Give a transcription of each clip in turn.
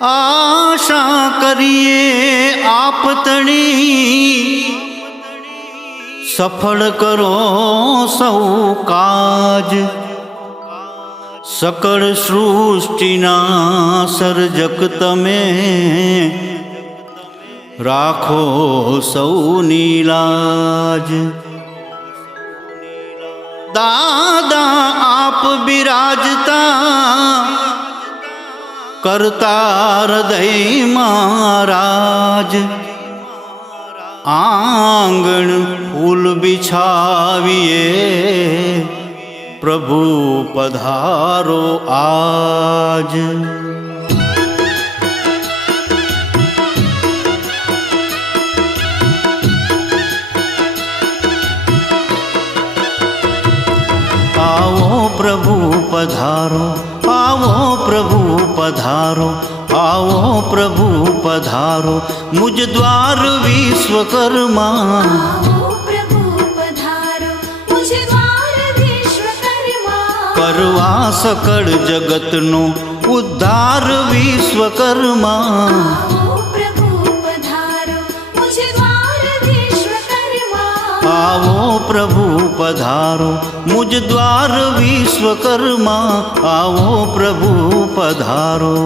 आशा करिए आप तणी सफल करो सौ काज। सकल सृष्टिना सर्जक तमे राखो सौनी लाज। दादा आप बिराजता करता हृदय महाराज। आंगण फूल बिछाविए प्रभु पधारो आज। आओ प्रभु पधारो, आओ प्रभु पधारो, आओ प्रभु पधारो मुझ द्वार विश्वकर्मा। आओ प्रभु पधारो मुझ द्वार विश्वकर्मा। करवा सकल जगतनो उद्धार विश्वकर्मा। आओ प्रभु पधारो मुझ द्वार विश्वकर्मा। आओ प्रभु पधारो मुझ द्वार विश्वकर्मा। आओ प्रभु पधारो।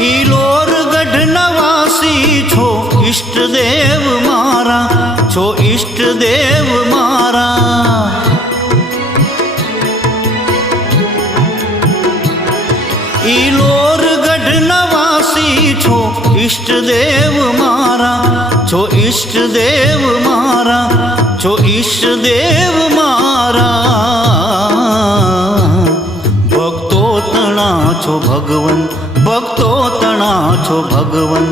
ईलोर गढ़ नवासी छो इष्ट देव मारा, छो इष्ट देव मारा। ईलोर गढ़ नवासी छो इष्ट देव मारा, छो इष्ट देव मारा, छो इष्ट देव मारा। भक्तो तणा छो भगवन, भक्तो तणा छो भगवन,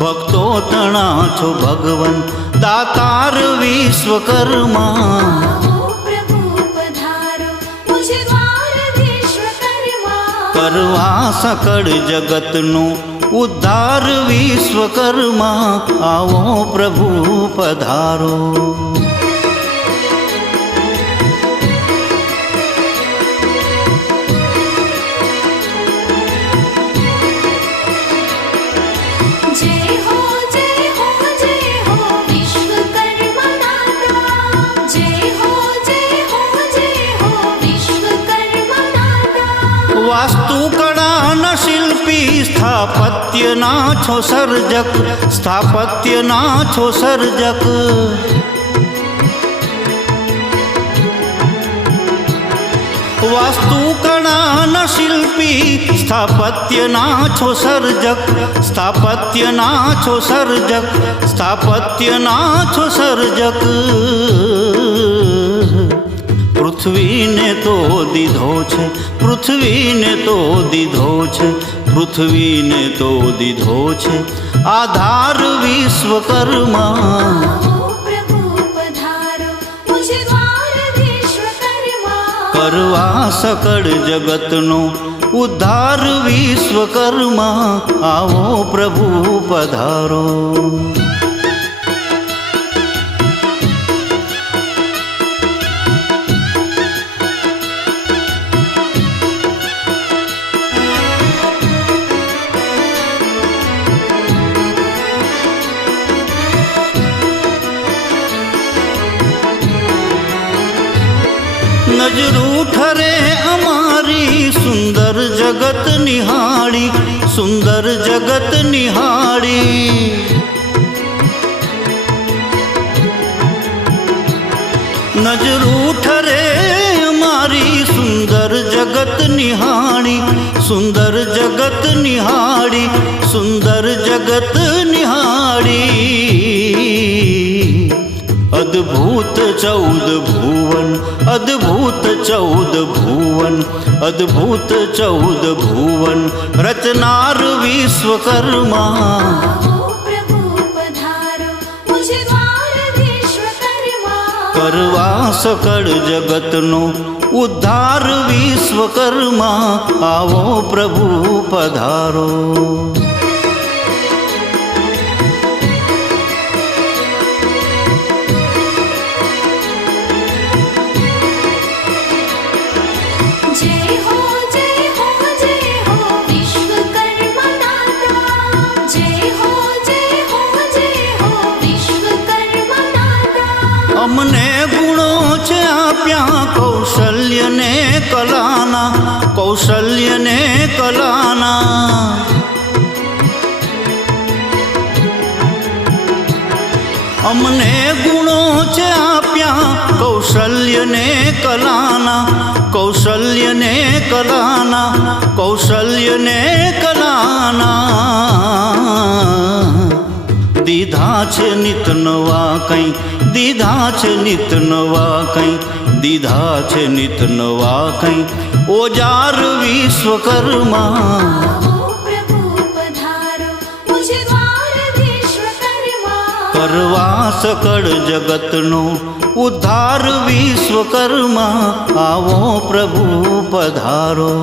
भक्तो तणा छो भगवन दातार विश्वकर्मा। आओ प्रभु पधारो मुझ द्वार विश्वकर्मा। करवा सकल जगतनो उद्धार विश्वकर्मा। आओ प्रभु पधारो। जय हो जय हो जय हो विश्वकर्मा नाथा। जय हो जय हो जय हो विश्वकर्मा नाथा। वास्तु कला न शिल्पी स्थापत्य ना छो सर्जक, स्थापत्य ना छो सर्जक। वास्तु कला न शिल्पी स्थापत्य ना छो सर्जक, स्थापत्य ना छो सर्जक, स्थापत्य ना छो सर्जक। पृथ्वी ने तो दीधो छे, पृथ्वी ने तो दीधो छे, पृथ्वी ने तो दीधो छे आधार विश्वकर्मा। आओ प्रभु पधारो मुझ द्वार विश्वकर्मा। करवा सकल जगतनो उद्धार विश्वकर्मा। आओ प्रभु पधारो। नजरू ठरे अमारी सुंदर जगत निहाड़ी, सुंदर जगत निहाड़ी। नजरू ठरे अमारी सुंदर जगत निहाड़ी, सुंदर जगत निहाड़ी, सुंदर जगत निहाड़ी। अद्भुत चौद भुवन, अद्भुत चौद भुवन, अद्भुत चौद भुवन रचनार विश्वकर्मा। आओ प्रभु पधारो मुझ द्वार विश्वकर्मा। કરવા સકળ જગતનો ઉદ્ધાર વિશ્વકર્મા આવો પ્રભુ પધારો. जय हो जय हो जय हो विश्वकर्मा दाता. जय हो जय हो जय हो विश्वकर्मा दाता. અમને ગુણો છે આપ્યા કૌશલ્ય ને કલાના, કૌશલ્ય ને કલાના. અમને ગુણો છે આપ્યા કૌશલ્ય ને કલાના, કૌશલ્ય ને કલાના, કૌશલ્ય ને કલાના. દીધા છે નિત નવા કંઈ, દીધા છે નિત નવા કંઈ, દીધા છે નિત નવા કંઈ ઓજાર વિશ્વકર્મા. આવો પ્રભુ પધારો મુજ દ્વાર વિશ્વકર્મા. કરવા સકળ જગતનો ઉદ્ધાર વિશ્વકર્મા આવો પ્રભુ પધારો.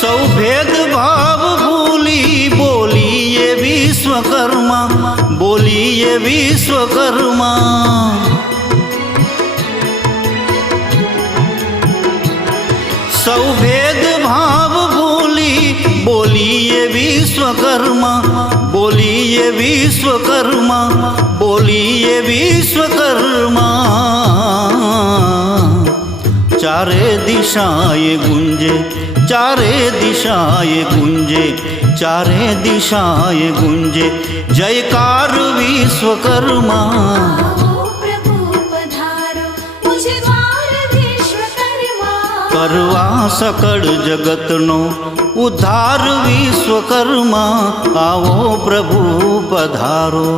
સૌ ભેદભાવ ભૂલી બોલીએ વિશ્વકર્મા, બોલીએ વિશ્વકર્મા. સૌ ભેદભાવ ભૂલી બોલીએ વિશ્વકર્મા, બોલીએ વિશ્વકર્મા, બોલીએ વિશ્વકર્મા. ચારે દિશાએ ગુંજે, ચારે દિશાએ ગુંજે, ચારે દિશાએ ગુંજે જયકાર વિશ્વકર્મા. આવો પ્રભુ પધારો મુજ દ્વાર વિશ્વકર્મા. કરવા સકળ જગતનો ઉદ્ધાર વિશ્વકર્મા આવો પ્રભુ પધારો.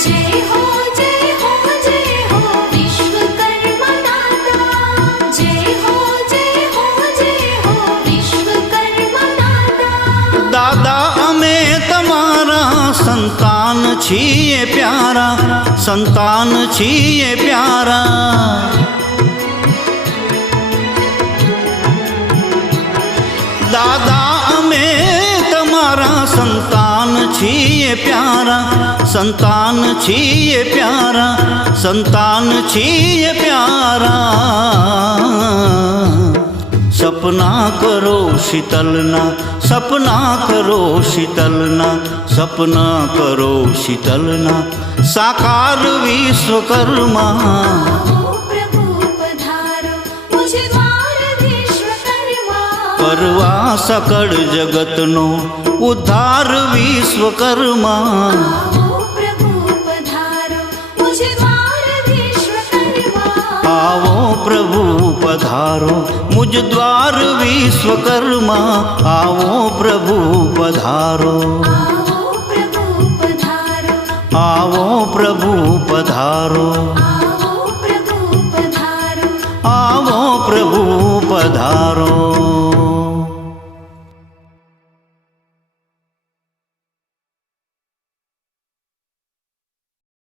जय हो जय हो जय हो विश्वकर्मा दाता. जय हो जय हो जय हो विश्वकर्मा दाता. દાદા અમે તમારા સંતાન છીએ પ્યારા, સંતાન છીએ પ્યારા. દાદા અમે તમારા સંતાન છીએ પ્યારા, સંતાન છીએ પ્યારા, સંતાન છીએ પ્યારા. સપના કરો શીતલના, સપના કરો શીતલના, સપના કરો શીતલના સાકાર વિશ્વકર્મા. આવો પ્રભુ પધારો મુજ દ્વાર વિશ્વકર્મા. કરવા સકળ જગતનો ઉદ્ધાર વિશ્વકર્મા. આવો પ્રભુ પધારો મુજ દ્વાર વિશ્વકર્મા. આવો પ્રભુ પધારો મુજ દ્વાર વિશ્વકર્મા. આવો પ્રભુ પધારો, આવો પ્રભુ પધારો. આવો પ્રભુ પધારો, આવો પ્રભુ પધારો. આવો પ્રભુ પધારો.